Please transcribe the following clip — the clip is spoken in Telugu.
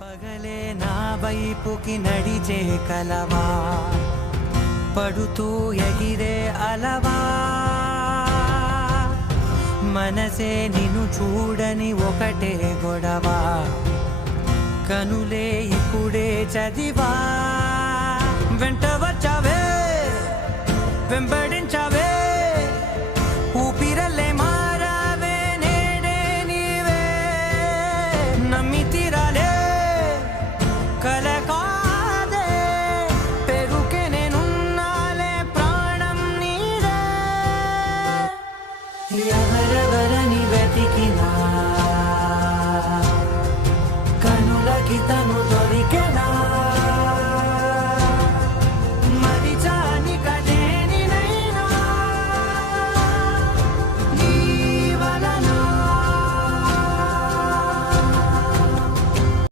పగలే నా వైపుకి నడిచే కలవా, పడుతూ ఎగిరే అలవా, మనసే నిన్ను చూడని ఒకటే గొడవ, కనులే ఇప్పుడే చదివా. వెంట వచ్చావే, వెంబడించావే, ఊపిరల్లే మారావే, నేడే నీవే, నమ్మి తీరాలే కల కాదే, పెరుకే నేనున్నాలే, ప్రాణం నీదే. ఎవరెవరని వెతికినా కనులకి తను